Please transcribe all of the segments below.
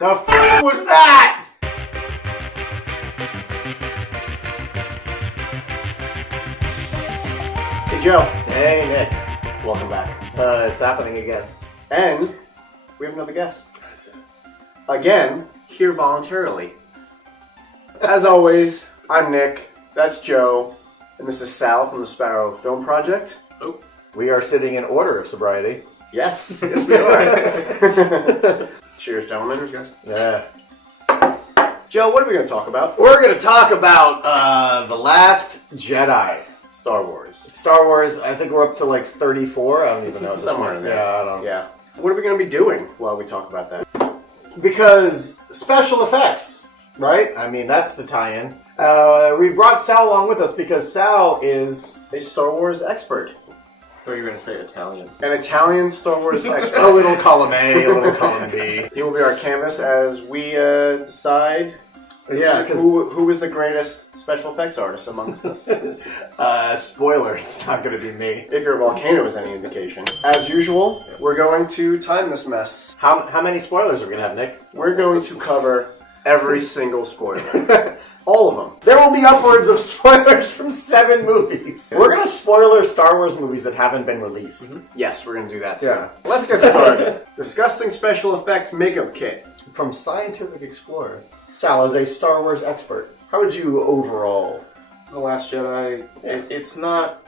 The f*** was that? Hey Joe. Hey Nick. Welcome back. It's happening again. And we have another guest. Again, here voluntarily. As always, I'm Nick, that's Joe, and this is Sal from the Sparrow Film Project. Oh. We are sitting in order of sobriety. Yes, yes we are. Cheers, gentlemen. Cheers, guys. Yeah. Joe, what are we going to talk about? We're going to talk about The Last Jedi. Star Wars. Star Wars, I think we're up to like 34. I don't even know. Somewhere in there. Yeah, I don't know. Yeah. What are we going to be doing while we talk about that? Because special effects, right? I mean, that's the tie-in. We brought Sal along with us because Sal is A Star Wars expert. I thought you were going to say Italian. An Italian Star Wars expert. a little column A, a little column B. He will be our canvas as we decide who is the greatest special effects artist amongst us. Spoiler, it's not going to be me. If your volcano is any indication. As usual, we're going to time this mess. How many spoilers are we going to have, Nick? We're going to cover every single spoiler. All of them. There will be upwards of spoilers from 7 movies. We're going to spoiler Star Wars movies that haven't been released. Mm-hmm. Yes, we're going to do that too. Yeah. Let's get started. Disgusting special effects makeup kit. From Scientific Explorer. Sal, as a Star Wars expert, how would you overall? The Last Jedi, it's not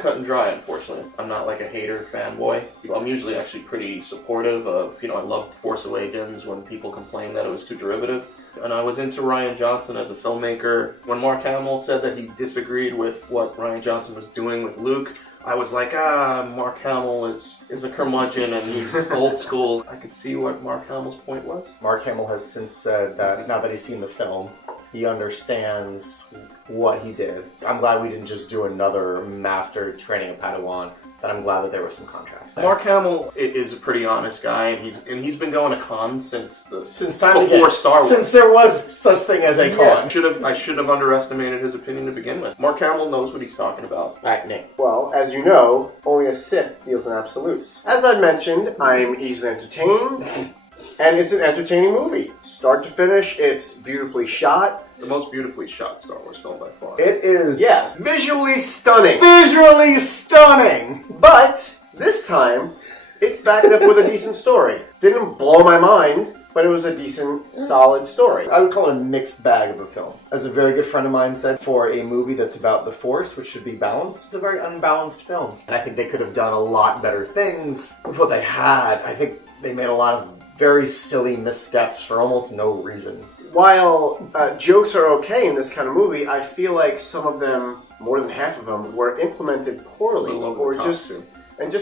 cut and dry, unfortunately. I'm not like a hater fanboy. I'm usually actually pretty supportive of, I loved Force Awakens when people complained that it was too derivative. And I was into Rian Johnson as a filmmaker. When Mark Hamill said that he disagreed with what Rian Johnson was doing with Luke, I was like, Mark Hamill is a curmudgeon and he's old school. I could see what Mark Hamill's point was. Mark Hamill has since said that now that he's seen the film, he understands what he did. I'm glad we didn't just do another master training of Padawan, but I'm glad that there was some contrast there. Mark Hamill is a pretty honest guy, and he's been going to cons since time before Star Wars. Since there was such thing as a con. I should have underestimated his opinion to begin with. Mark Hamill knows what he's talking about. All right, Nick. Well, as you know, only a Sith deals in absolutes. As I mentioned, I'm easily entertained, and it's an entertaining movie. Start to finish, it's beautifully shot. The most beautifully shot Star Wars film by far. It is. Yeah, visually stunning. Visually stunning! But this time, it's backed up with a decent story. Didn't blow my mind, but it was a decent, solid story. I would call it a mixed bag of a film. As a very good friend of mine said, for a movie that's about the Force, which should be balanced, it's a very unbalanced film. And I think they could have done a lot better things with what they had. I think they made a lot of very silly missteps for almost no reason. While jokes are okay in this kind of movie, I feel like some of them, more than half of them, were implemented poorly or just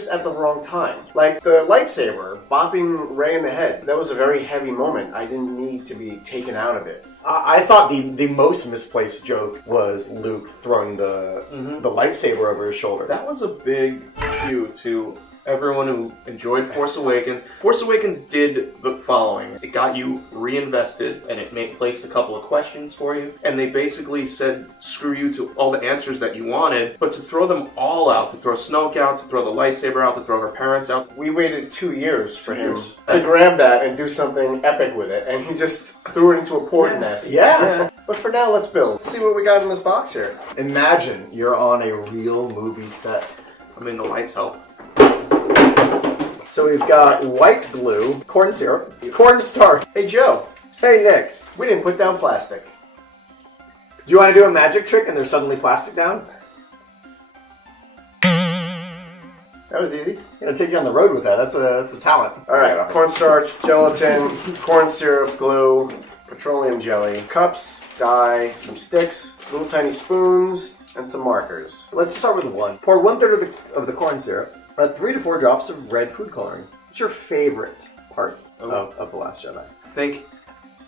at the wrong time. Like the lightsaber bopping Rey in the head. That was a very heavy moment. I didn't need to be taken out of it. I thought the most misplaced joke was Luke throwing the lightsaber over his shoulder. That was a big cue to everyone who enjoyed Force Awakens. Force Awakens did the following. It got you reinvested, and it placed a couple of questions for you. And they basically said, screw you to all the answers that you wanted, but to throw them all out, to throw Snoke out, to throw the lightsaber out, to throw her parents out. We waited 2 years for him to grab that and do something epic with it, and he just threw it into a pork nest. Yeah. But for now, let's build. Let's see what we got in this box here. Imagine you're on a real movie set. I mean, the lights help. So we've got white glue, corn syrup, cornstarch. Hey, Joe. Hey, Nick. We didn't put down plastic. Do you want to do a magic trick and there's suddenly plastic down? That was easy. I'm gonna take you on the road with that. That's a talent. All right, cornstarch, gelatin, corn syrup, glue, petroleum jelly, cups, dye, some sticks, little tiny spoons, and some markers. Let's start with one. Pour 1/3 of the corn syrup. 3 to 4 drops of red food coloring. What's your favorite part of The Last Jedi? I think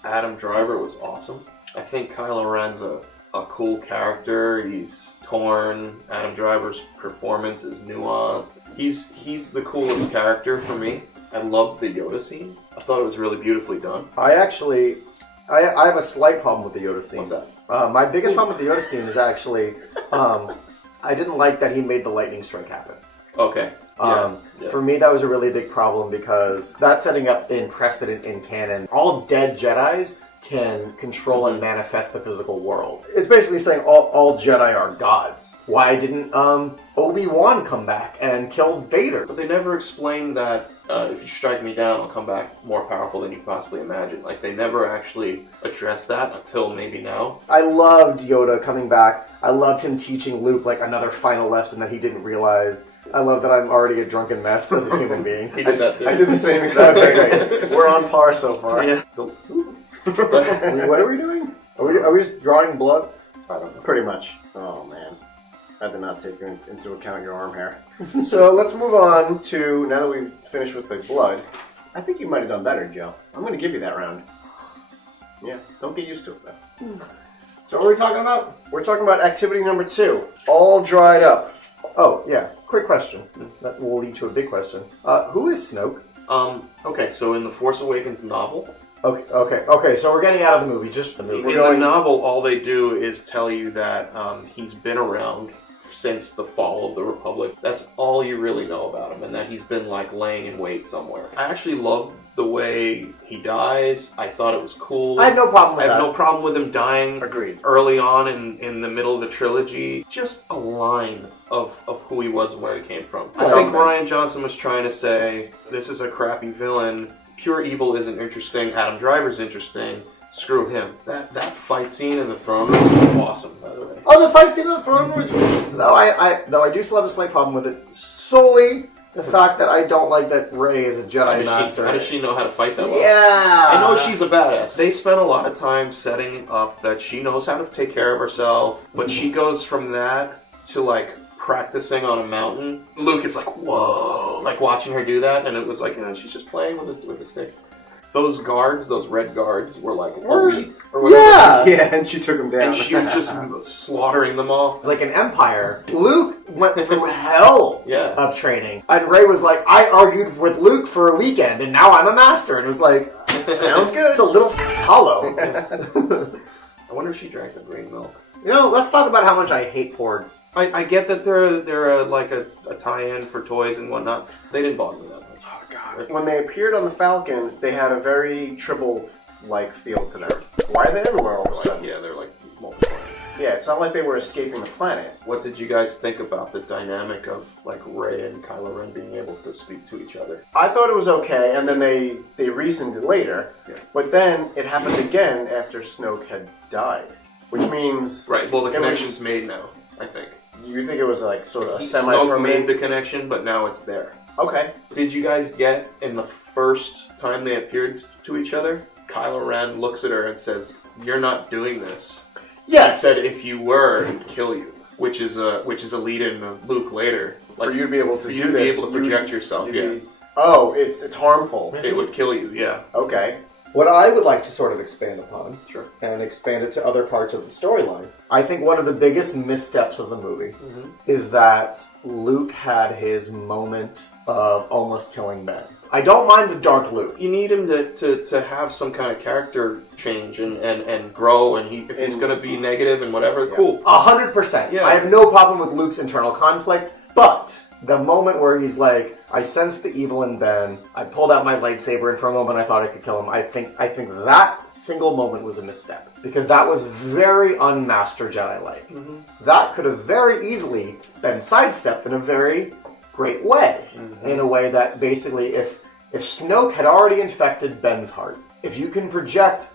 Adam Driver was awesome. I think Kylo Ren's a cool character. He's torn. Adam Driver's performance is nuanced. He's the coolest character for me. I loved the Yoda scene. I thought it was really beautifully done. I have a slight problem with the Yoda scene. What's that? My biggest problem with the Yoda scene is actually I didn't like that he made the lightning strike happen. Okay. For me, that was a really big problem because that's setting up in precedent in canon. All dead Jedis can control and manifest the physical world. It's basically saying all Jedi are gods. Why didn't Obi-Wan come back and kill Vader? But they never explained that if you strike me down, I'll come back more powerful than you possibly imagine. Like, they never actually addressed that until maybe now. I loved Yoda coming back. I loved him teaching Luke, like, another final lesson that he didn't realize. I love that I'm already a drunken mess as a human being. He did that too. I did the same exact thing. We're on par so far. Yeah. What are we doing? Are we just drawing blood? I don't know. Pretty much. Oh, man. I did not take into account your arm hair. So let's move on to, now that we've finished with the blood, I think you might have done better, Joe. I'm going to give you that round. Yeah, don't get used to it, though. So what are we talking about? We're talking about activity number 2. All dried up. Oh, yeah. Quick question. That will lead to a big question. Who is Snoke? Okay, so in the Force Awakens novel... Okay, so we're getting out of the movie, just the movie. In the novel, all they do is tell you that he's been around since the fall of the Republic. That's all you really know about him, and that he's been, like, laying in wait somewhere. I actually love the way he dies. I thought it was cool. I have no problem with that. I have no problem with him dying. Agreed. Early on in the middle of the trilogy. Just a line of who he was and where he came from. I think Rian Johnson was trying to say, this is a crappy villain. Pure evil isn't interesting. Adam Driver's interesting. Screw him. That fight scene in the throne room was awesome, by the way. Oh, the fight scene in the throne room was... Though I do still have a slight problem with it. Solely the fact that I don't like that Rey is a Jedi Master. How does she know how to fight that well? Yeah! I know she's a badass. They spent a lot of time setting up that she knows how to take care of herself, but she goes from that to, like, practicing on a mountain. Luke is like, whoa, like watching her do that, and it was like, you know, she's just playing with a stick. Those guards, those red guards, were like a week or whatever. Yeah! Yeah, and she took him down. And she was just slaughtering them all. Like an Empire, Luke went through hell of training. And Rey was like, I argued with Luke for a weekend, and now I'm a master. And it was like, sounds good. It's a little hollow. I wonder if she drank the green milk. You know, let's talk about how much I hate porgs. I get that they're like a tie-in for toys and whatnot. They didn't bother me that much. Oh, God. When they appeared on the Falcon, they had a very Tribble-like feel to them. Why are they everywhere all of a sudden? Yeah, they're like multiple. Yeah, it's not like they were escaping the planet. What did you guys think about the dynamic of, like, Rey and Kylo Ren being able to speak to each other? I thought it was okay, and then they reasoned it later. Yeah. But then it happened again after Snoke had died. Which means... Right, well, the connection's made now, I think. You think it was like sort of a Snoke semi-permanent... made the connection, but now it's there. Okay. Did you guys get, in the first time they appeared to each other, Kylo Ren looks at her and says, "You're not doing this." Yes. He said, "If you were, he'd kill you," which is a lead-in of Luke later. Like, for you to be able to do this, be able to project yourself, yeah. Oh, it's harmful. It would kill you, yeah. Okay. What I would like to sort of expand upon, Sure, and expand it to other parts of the storyline, I think one of the biggest missteps of the movie is that Luke had his moment of almost killing Ben. I don't mind the Dark Luke. You need him to have some kind of character change and grow, and if he's going to be negative and whatever, cool. 100%. Yeah. I have no problem with Luke's internal conflict, but the moment where he's like, I sensed the evil in Ben, I pulled out my lightsaber, and for a moment I thought I could kill him. I think that single moment was a misstep, because that was very un-Master Jedi-like. That could have very easily been sidestepped in a very great way, in a way that basically, if Snoke had already infected Ben's heart, if you can project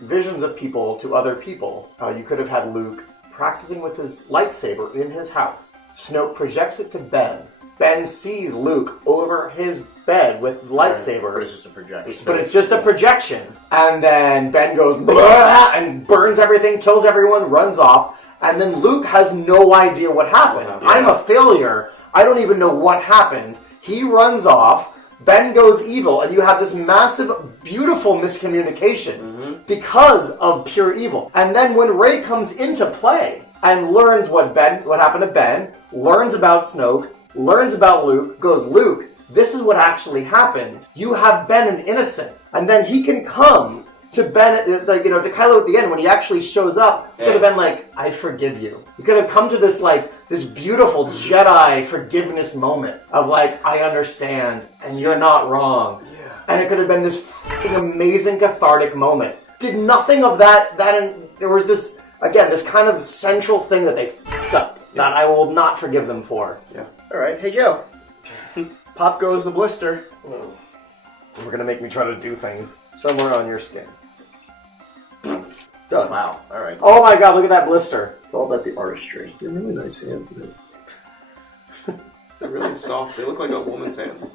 visions of people to other people, you could have had Luke practicing with his lightsaber in his house. Snoke projects it to Ben. Ben sees Luke over his bed with the lightsaber. But it's just a projection. But it's just a projection. And then Ben goes blah, and burns everything, kills everyone, runs off. And then Luke has no idea what happened. Yeah. I'm a failure. I don't even know what happened. He runs off. Ben goes evil, and you have this massive, beautiful miscommunication because of pure evil. And then when Rey comes into play and learns what happened to Ben, learns about Snoke, learns about Luke, goes, Luke, this is what actually happened. You have Ben an innocent. And then he can come to Ben, to Kylo at the end when he actually shows up. He could have been like, I forgive you. He could have come to this, like, this beautiful Jedi forgiveness moment of like, I understand, and you're not wrong. Yeah. And it could have been this fucking amazing cathartic moment. Did nothing of that, there was this, again, this kind of central thing that they fucked up that I will not forgive them for. Yeah. Alright, hey Joe. Pop goes the blister. We're gonna make me try to do things somewhere on your skin. Done. Wow, alright. Oh my god, look at that blister. It's all about the artistry. They're really nice hands, man. They're really soft. They look like a woman's hands.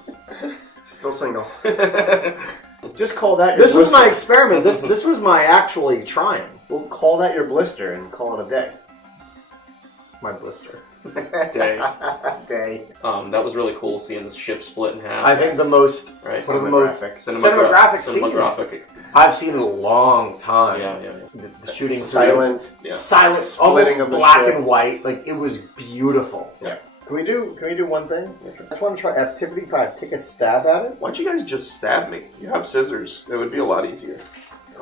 Still single. Just call that your This was my experiment. This was my actually trying. We'll call that your blister and call it a day. It's my blister. Day. Day. That was really cool seeing the ship split in half. I think the most, right? one of the most Cinematographic. cinematographic scenes I've seen in a long time. Yeah. The shooting Silent. Yeah. silent, Splitting almost of the black ship. and white. Like it was beautiful. Yeah. Can we do one thing? Yeah, sure. I just want to try activity 5. Take a stab at it. Why don't you guys just stab me? You have scissors. It would be a lot easier.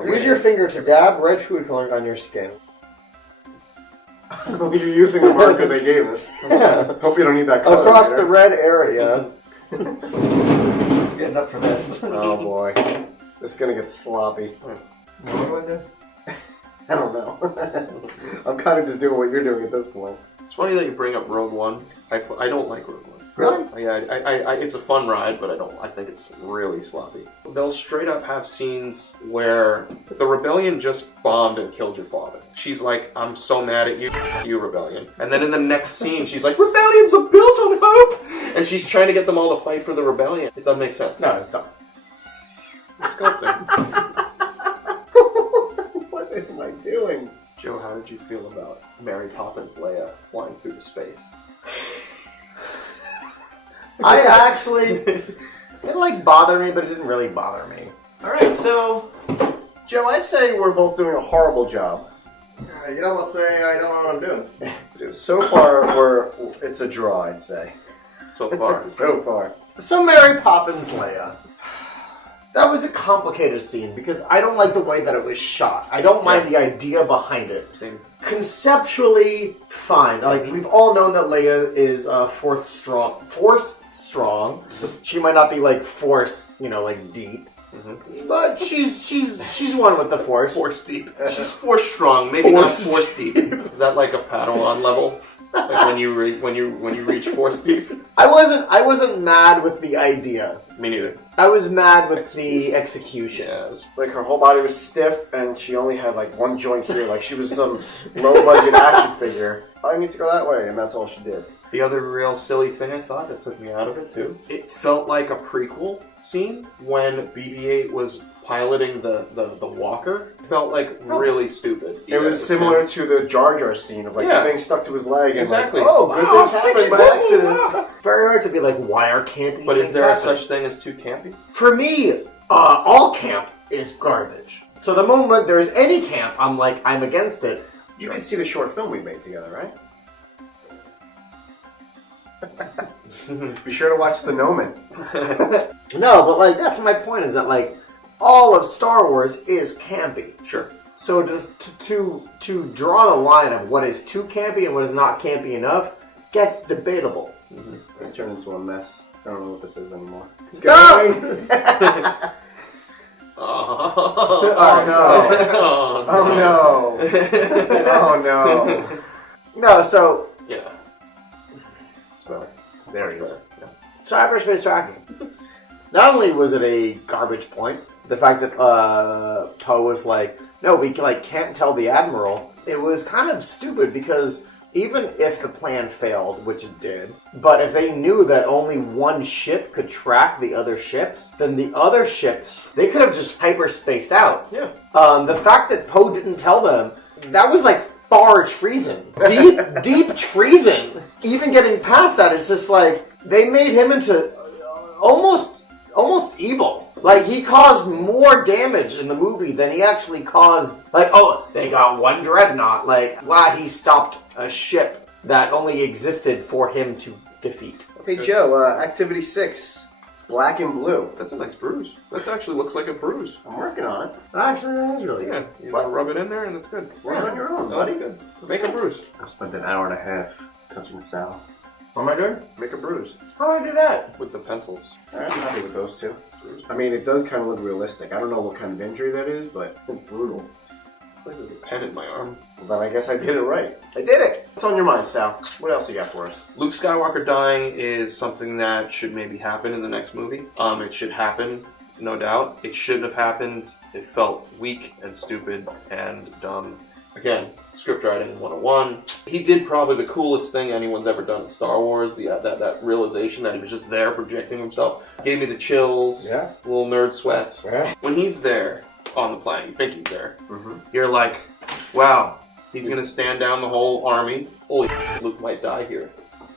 Use your finger to dab red food coloring on your skin. You're using the marker they gave us. Hope you don't need that color Across the later. red area. Getting up for this. Oh boy. This is gonna get sloppy. What do I do? I don't know. I'm kind of just doing what you're doing at this point. It's funny that you bring up Rogue One. I don't like Rogue One. Really? Yeah, I it's a fun ride, but I think it's really sloppy. They'll straight up have scenes where the rebellion just bombed and killed your father. She's like, I'm so mad at you rebellion. And then in the next scene, she's like, rebellions are built on hope! And she's trying to get them all to fight for the rebellion. It doesn't make sense. No, it's dumb. Sculpting. What am I doing? Joe, how did you feel about Mary Poppins Leia flying through the space? I actually, it like bothered me, but it didn't really bother me. Alright, so, Joe, I'd say we're both doing a horrible job. You'd almost say I don't know what I'm doing. So far, it's a draw, I'd say. So far. So far. So Mary Poppins Leia. That was a complicated scene because I don't like the way that it was shot. I don't mind the idea behind it. Same. Conceptually, fine. Like we've all known that Leia is force strong. She might not be like force, like deep. But she's one with the force. Force deep. She's force strong, maybe not force deep. Is that like a Padawan level? Like when you reach force deep? I wasn't mad with the idea. Me neither. I was mad with the execution. Yeah, it was Like her whole body was stiff and she only had like one joint here. Like she was some low budget action figure. I need to go that way, and that's all she did. The other real silly thing I thought that took me out of it too, it felt like a prequel scene when BB-8 was piloting the walker. It felt like really stupid. It was similar to the Jar Jar scene of like the thing stuck to his leg and Exactly. like, oh, good Wow, things happened by accident. Very hard to be like, why are campy But is things there happening? such thing as too campy? For me, all camp is garbage. So the moment there's any camp, I'm like, I'm against it. You did see the short film we made together, right? Be sure to watch the Gnomen. No, but like that's my point is that like all of Star Wars is campy. Sure. So to draw the line of what is too campy and what is not campy enough gets debatable. It's turned into a mess. I don't know what this is anymore. Ah! Oh no! Oh no! Oh no! No, so Yeah. It's better. There he is. Yeah. cyberspace tracking. Not only was it a garbage point, the fact that Poe was like, no, we can't tell the Admiral. It was kind of stupid because even if the plan failed, which it did, but if they knew that only one ship could track the other ships, then the other ships, they could have just hyperspaced out. Yeah. The fact that Poe didn't tell them, that was like far treason. Deep treason. Even getting past that, it's just like, they made him into almost evil. Like, he caused more damage in the movie than he actually caused. Like, oh, they got one dreadnought. Like, glad he stopped a ship that only existed for him to defeat. Hey Joe, Activity 6, black and blue. That's a nice bruise. That actually looks like a bruise. I'm working on it. Actually, that is really Yeah, you gotta rub it in there and it's good. Work on your own, Oh, buddy. good. Make a bruise. I've spent an hour and a half Touching Sal. What am I doing? Make a bruise. How do I do that? With the pencils. I'm happy with those two. I mean, it does kind of look realistic. I don't know what kind of injury that is, but it's brutal. It's like there's a pen in my arm. Well, then I guess I did it right. I did it! What's on your mind, Sal? What else you got for us? Luke Skywalker dying is something that should maybe happen in the next movie. It should happen, no doubt. It shouldn't have happened. It felt weak and stupid and dumb. Again, script writing 101. He did probably the coolest thing anyone's ever done in Star Wars. That realization that he was just there projecting himself gave me the chills. Yeah. Little nerd sweats. Yeah. When he's there on the planet, you think he's there. You're like, wow, he's gonna stand down the whole army. Holy shit, Luke might die here.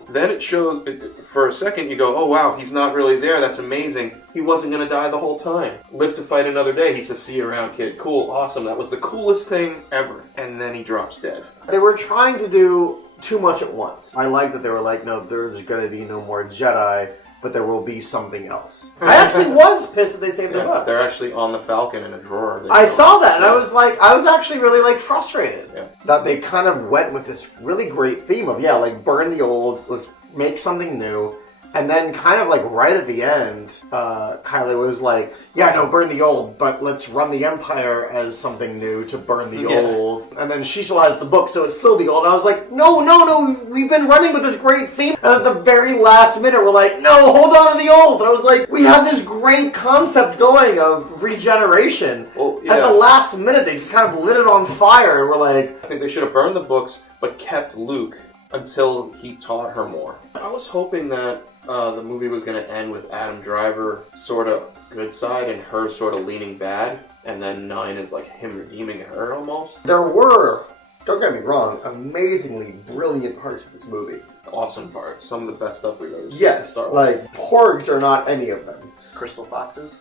Then it shows, for a second you go, oh wow, he's not really there, that's amazing. He wasn't going to die the whole time. Live to fight another day. He says, see you around, kid. Cool, awesome, that was the coolest thing ever. And then he drops dead. They were trying to do too much at once. I like that they were like, no, there's going to be no more Jedi, but there will be something else. I actually was pissed that they saved the books. They're actually on the Falcon in a drawer. I saw that, and I was actually really frustrated. Yeah. That they kind of went with this really great theme of, burn the old, let's make something new. And then kind of right at the end, Kylie was like, burn the old, but let's run the Empire as something new to burn the old. And then she still has the book, so it's still the old. And I was like, no, we've been running with this great theme. And at the very last minute, we're like, no, hold on to the old. And I was like, we have this great concept going of regeneration. Well, At the last minute, they just kind of lit it on fire. And we're like, I think they should have burned the books, but kept Luke until he taught her more. I was hoping that the movie was going to end with Adam Driver sort of good side and her sort of leaning bad, and then 9 is like him redeeming her almost. there were, don't get me wrong, amazingly brilliant parts of this movie. Awesome part. Some of the best stuff we've ever seen. Yes, porgs are not any of them. Crystal foxes?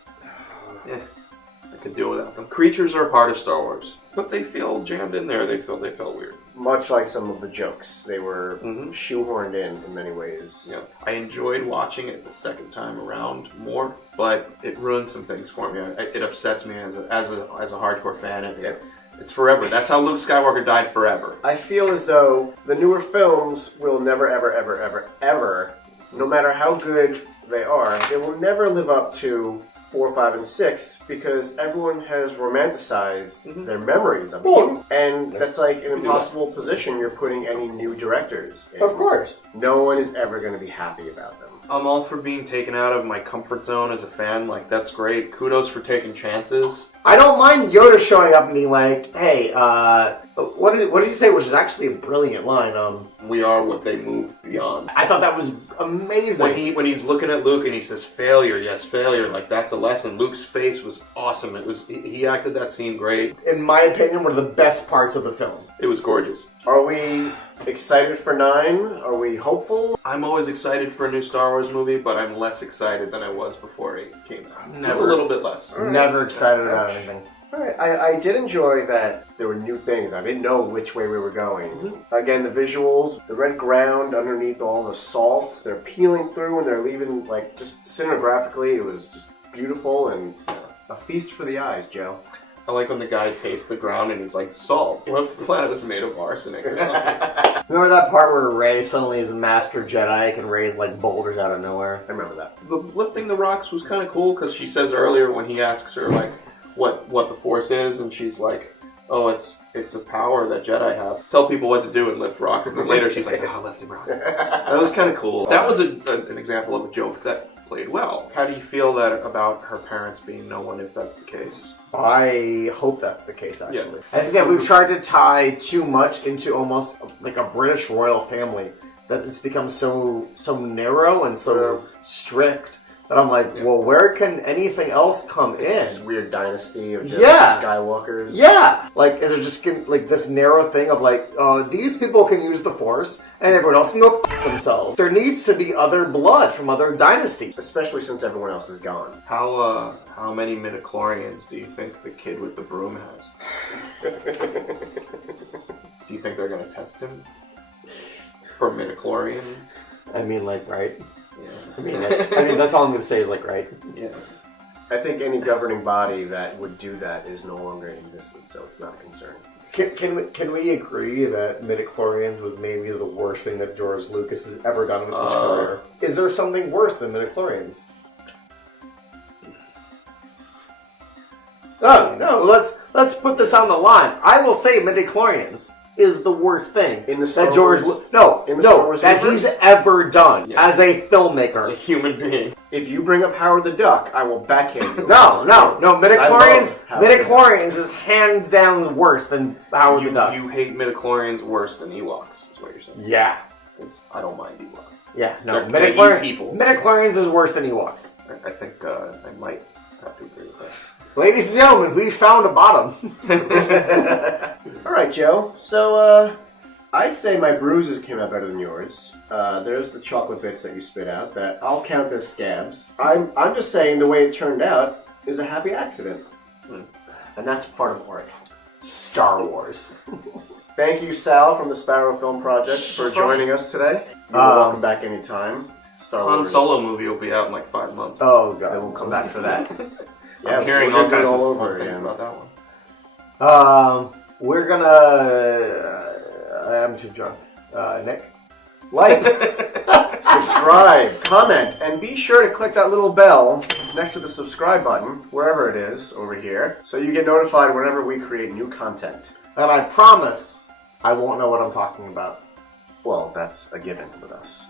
Yeah, I could deal without them. Creatures are a part of Star Wars, but they feel jammed in there. They felt weird. Much like some of the jokes. They were shoehorned in many ways. Yeah, I enjoyed watching it the second time around more, but it ruined some things for me. It upsets me as a hardcore fan. It's forever. That's how Luke Skywalker died forever. I feel as though the newer films will never, ever, no matter how good they are, they will never live up to 4, 5, and 6 because everyone has romanticized their memories of it. And that's like an impossible position you're putting any new directors in. Of course. No one is ever going to be happy about them. I'm all for being taken out of my comfort zone as a fan. That's great. Kudos for taking chances. I don't mind Yoda showing up and being like, hey, what did he say, which is actually a brilliant line. We are what they move beyond. I thought that was amazing. When he's looking at Luke and he says, failure, yes, failure, that's a lesson. Luke's face was awesome. He acted that scene great. In my opinion, one of the best parts of the film. It was gorgeous. Are we excited for 9? Are we hopeful? I'm always excited for a new Star Wars movie, but I'm less excited than I was before it came out. Just a little bit less. Never excited about anything. Alright, I did enjoy that there were new things. I didn't know which way we were going. Again, the visuals, the red ground underneath all the salt, they're peeling through and they're leaving, just cinemagraphically, it was just beautiful and a feast for the eyes, Joe. I like when the guy tastes the ground and he's like, salt. What if the planet is made of arsenic or something? Remember that part where Rey suddenly is a master Jedi, can raise boulders out of nowhere? I remember that. The lifting the rocks was kind of cool because she says earlier when he asks her what the Force is, and she's like, oh, it's a power that Jedi have. Tell people what to do and lift rocks. And then later she's like, lifting rocks. That was kind of cool. That was an example of a joke that played well. How do you feel about her parents being no one if that's the case? I hope that's the case, actually. Yeah. I think that we've tried to tie too much into almost like a British royal family, that it's become so narrow and so strict that I'm like, well, where can anything else come in? This weird dynasty of just Skywalkers. Yeah! Is it just this narrow thing of these people can use the Force and everyone else can go f*** themselves. There needs to be other blood from other dynasties. Especially since everyone else is gone. How many midichlorians do you think the kid with the broom has? Do you think they're going to test him for midichlorians? I mean, right? Yeah. I mean, that's all I'm going to say is right? Yeah. I think any governing body that would do that is no longer in existence, so it's not a concern. Can we agree that midichlorians was maybe the worst thing that George Lucas has ever done with his career? Is there something worse than midichlorians? No, let's put this on the line. I will say midichlorians is the worst thing in the Star that George Wars, that he's ever done as a filmmaker. As a human being. If you bring up Howard the Duck, I will backhand you. No. Midichlorians is hands down worse than Howard the Duck. You hate midichlorians worse than Ewoks, is what you're saying. Yeah. Because I don't mind Ewoks. Yeah, no. People. Midichlorians is worse than Ewoks. I think I might have to agree with that. Ladies and gentlemen, we found a bottom. Alright, Joe. So, I'd say my bruises came out better than yours. There's the chocolate bits that you spit out that I'll count as scabs. I'm just saying the way it turned out is a happy accident. And that's part of art. Star Wars. Thank you, Sal, from the Sparrow Film Project, for joining us today. You're welcome back anytime. Star Wars. Han Solo movie will be out in like 5 months. Oh, God. We'll come back for that. Yeah, I'm hearing all kinds of fun things about that one. We're gonna... I'm too drunk. Nick? Like, subscribe, comment, and be sure to click that little bell next to the subscribe button, wherever it is over here, so you get notified whenever we create new content. And I promise I won't know what I'm talking about. Well, that's a given with us.